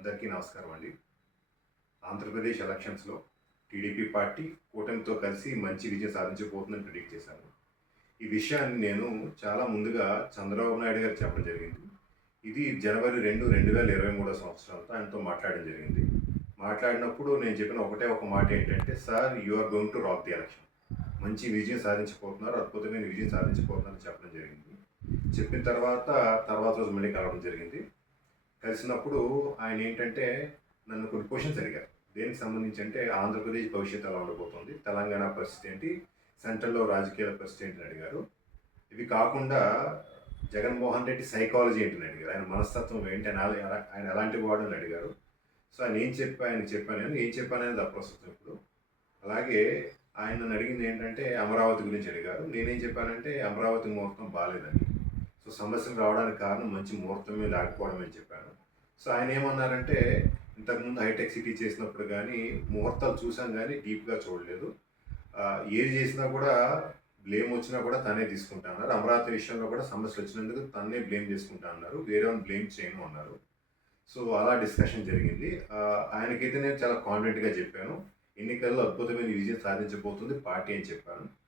అందరికీ నమస్కారం అండి. ఆంధ్రప్రదేశ్ ఎలక్షన్స్లో టీడీపీ పార్టీ కూటమితో కలిసి మంచి విజయం సాధించబోతుందని ప్రిడిక్ట్ చేశాను. ఈ విషయాన్ని నేను చాలా ముందుగా చంద్రబాబు నాయుడు గారు చెప్పడం జరిగింది. ఇది జనవరి రెండు రెండు వేల ఇరవై మూడో సంవత్సరంతో ఆయనతో మాట్లాడడం జరిగింది. మాట్లాడినప్పుడు నేను చెప్పిన ఒకటే ఒక మాట ఏంటంటే sir you are going to rock the election. మంచి విజయం సాధించబోతున్నారు అద్భుతమైన విజయం సాధించబోతున్నారు చెప్పడం జరిగింది. చెప్పిన తర్వాత తర్వాత రోజు మళ్ళీ కలవడం జరిగింది. కలిసినప్పుడు ఆయన ఏంటంటే నన్ను కొన్ని క్వశ్చన్స్ అడిగారు. దేనికి సంబంధించి అంటే ఆంధ్రప్రదేశ్ భవిష్యత్తు ఎలా ఉండబోతుంది తెలంగాణ పరిస్థితి ఏంటి సెంట్రల్లో రాజకీయాల పరిస్థితి ఏంటని అడిగారు. ఇవి కాకుండా జగన్మోహన్ రెడ్డి సైకాలజీ ఏంటని అడిగారు. ఆయన మనస్తత్వం ఏంటి అని ఆయన ఎలాంటి వాడు అని అడిగారు. సో ఆయన ఏం చెప్పా ఆయన చెప్పాను నేను ఏం చెప్పాను అనేది అప్రస్తుతం ఇప్పుడు. అలాగే ఆయన నన్ను అడిగింది ఏంటంటే అమరావతి గురించి అడిగారు. నేనేం చెప్పానంటే అమరావతి ముహూర్తం బాగాలేదని. సో సమస్యలు రావడానికి కారణం మంచి ముహూర్తమే లేకపోవడం అని చెప్పాను. సో ఆయన ఏమన్నారంటే ఇంతకుముందు హైటెక్ సిటీ చేసినప్పుడు కానీ ముహూర్తాలు చూసాం కానీ డీప్గా చూడలేదు. ఏది చేసినా కూడా బ్లేమ్ వచ్చినా కూడా తనే తీసుకుంటా అన్నారు. అమరావతి విషయంలో కూడా సమస్యలు వచ్చినందుకు తన్నే బ్లేమ్ చేసుకుంటా అన్నారు. వేరే బ్లేమ్ చేయను అన్నారు. సో అలా డిస్కషన్ జరిగింది. ఆయనకైతే నేను చాలా కాన్ఫిడెంట్గా చెప్పాను. ఎన్నికల్లో అద్భుతమైన విజయం సాధించబోతుంది పార్టీ అని చెప్పాను.